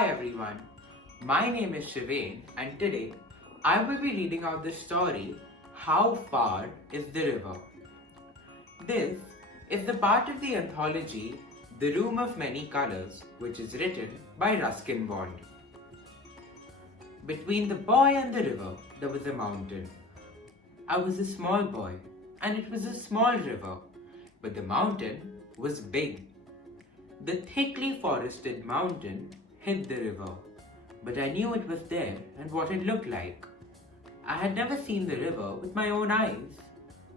Hi everyone, my name is Shiven and today I will be reading out the story How Far is the River? This is the part of the anthology The Room of Many Colors, which is written by Ruskin Bond. Between the boy and the river there was a mountain. I was a small boy and it was a small river, but the mountain was big. The thickly forested mountain hid the river, but I knew it was there and what it looked like. I had never seen the river with my own eyes,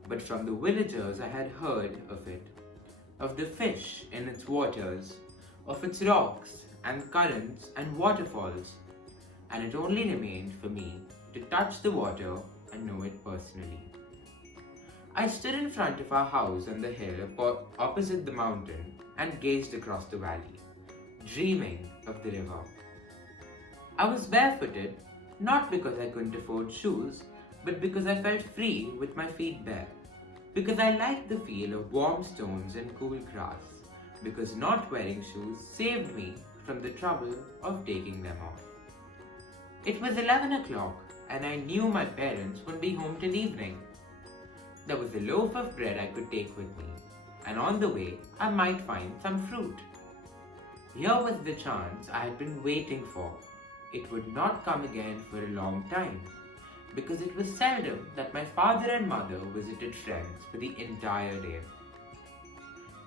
but from the villagers I had heard of it, of the fish in its waters, of its rocks and currents and waterfalls, and it only remained for me to touch the water and know it personally. I stood in front of our house on the hill opposite the mountain and gazed across the valley, dreaming of the river. I was barefooted, not because I couldn't afford shoes, but because I felt free with my feet bare, because I liked the feel of warm stones and cool grass, because not wearing shoes saved me from the trouble of taking them off. It was 11 o'clock and I knew my parents would be home till evening. There was a loaf of bread I could take with me, and on the way I might find some fruit. Here was the chance I had been waiting for. It would not come again for a long time, because it was seldom that my father and mother visited friends for the entire day.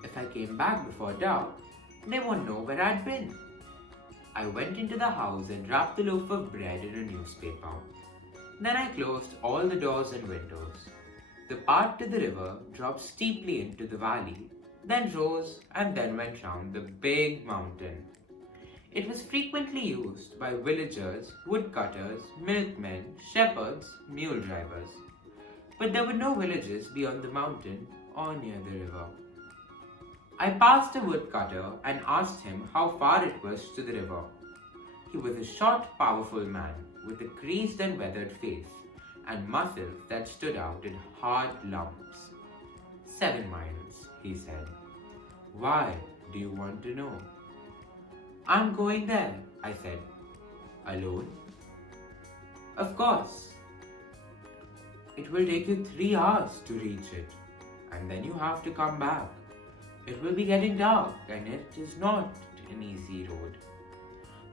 If I came back before dark, they won't know where I'd been. I went into the house and wrapped the loaf of bread in a newspaper. Then I closed all the doors and windows. The path to the river dropped steeply into the valley, then rose and then went round the big mountain. It was frequently used by villagers, woodcutters, milkmen, shepherds, mule drivers. But there were no villages beyond the mountain or near the river. I passed a woodcutter and asked him how far it was to the river. He was a short, powerful man with a creased and weathered face and muscles that stood out in hard lumps. 7 miles, he said. Why do you want to know? I'm going there, I said. Alone? Of course. It will take you 3 hours to reach it, and then you have to come back. It will be getting dark, and it is not an easy road.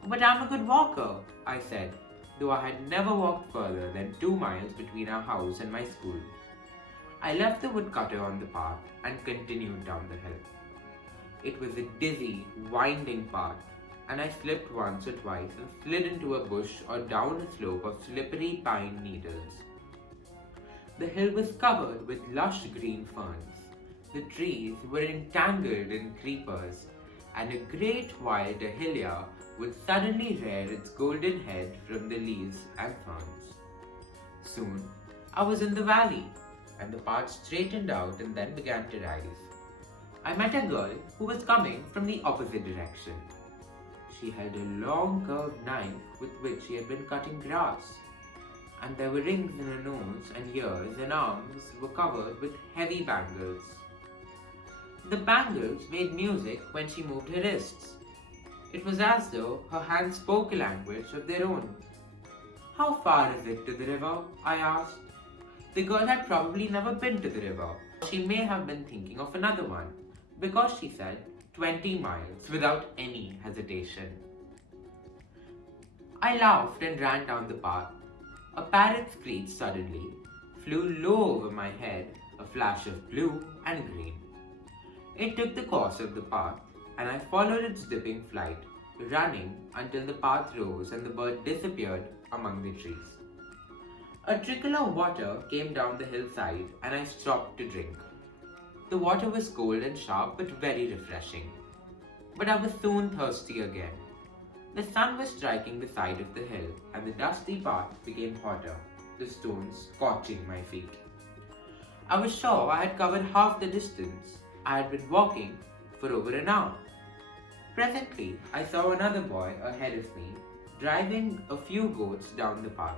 But I'm a good walker, I said, though I had never walked further than 2 miles between our house and my school. I left the woodcutter on the path and continued down the hill. It was a dizzy, winding path, and I slipped once or twice and slid into a bush or down a slope of slippery pine needles. The hill was covered with lush green ferns. The trees were entangled in creepers, and a great wild dahlia would suddenly rear its golden head from the leaves and ferns. Soon, I was in the valley, and the path straightened out and then began to rise. I met a girl who was coming from the opposite direction. She held a long curved knife with which she had been cutting grass, and there were rings in her nose and ears, and arms were covered with heavy bangles. The bangles made music when she moved her wrists. It was as though her hands spoke a language of their own. How far is it to the river? I asked. The girl had probably never been to the river. She may have been thinking of another one, because she said 20 miles without any hesitation. I laughed and ran down the path. A parrot screeched suddenly, flew low over my head, a flash of blue and green. It took the course of the path, and I followed its dipping flight, running until the path rose and the bird disappeared among the trees. A trickle of water came down the hillside, and I stopped to drink. The water was cold and sharp, but very refreshing. But I was soon thirsty again. The sun was striking the side of the hill, and the dusty path became hotter, the stones scorching my feet. I was sure I had covered half the distance. I had been walking for over an hour. Presently, I saw another boy ahead of me, driving a few goats down the path.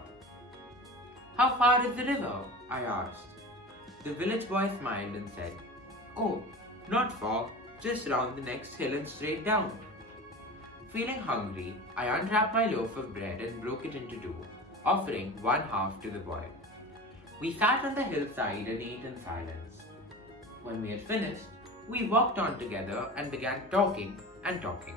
How far is the river? I asked. The village boy smiled and said, Oh, not far, just round the next hill and straight down. Feeling hungry, I unwrapped my loaf of bread and broke it into two, offering one half to the boy. We sat on the hillside and ate in silence. When we had finished, we walked on together and began talking and talking.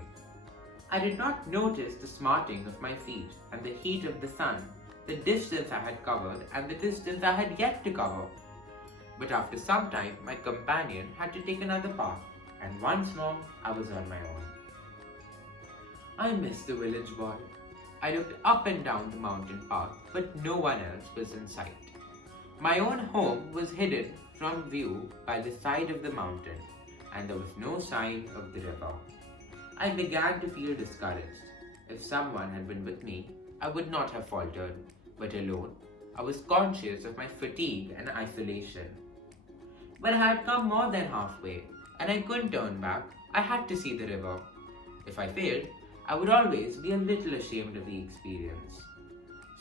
I did not notice the smarting of my feet and the heat of the sun, the distance I had covered and the distance I had yet to cover. But after some time, my companion had to take another path, and once more I was on my own. I missed the village boy. I looked up and down the mountain path, but no one else was in sight. My own home was hidden from view by the side of the mountain, and there was no sign of the river. I began to feel discouraged. If someone had been with me, I would not have faltered, but alone, I was conscious of my fatigue and isolation. But I had come more than halfway, and I couldn't turn back. I had to see the river. If I failed, I would always be a little ashamed of the experience.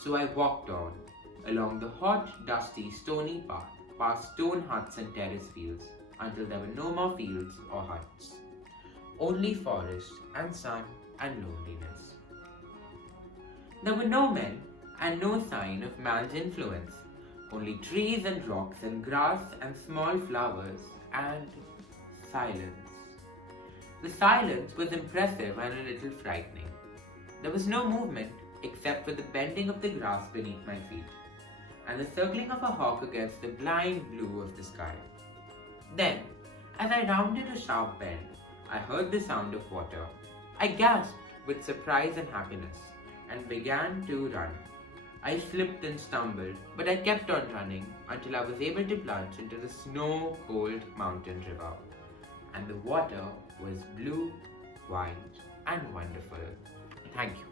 So I walked on, along the hot, dusty, stony path, past stone huts and terrace fields, until there were no more fields or huts. Only forest and sun and loneliness. There were no men and no sign of man's influence, only trees and rocks and grass and small flowers and silence. The silence was impressive and a little frightening. There was no movement except for the bending of the grass beneath my feet and the circling of a hawk against the blind blue of the sky. Then, as I rounded a sharp bend, I heard the sound of water. I gasped with surprise and happiness and began to run. I slipped and stumbled, but I kept on running until I was able to plunge into the snow-cold mountain river. And the water was blue, white, and wonderful. Thank you.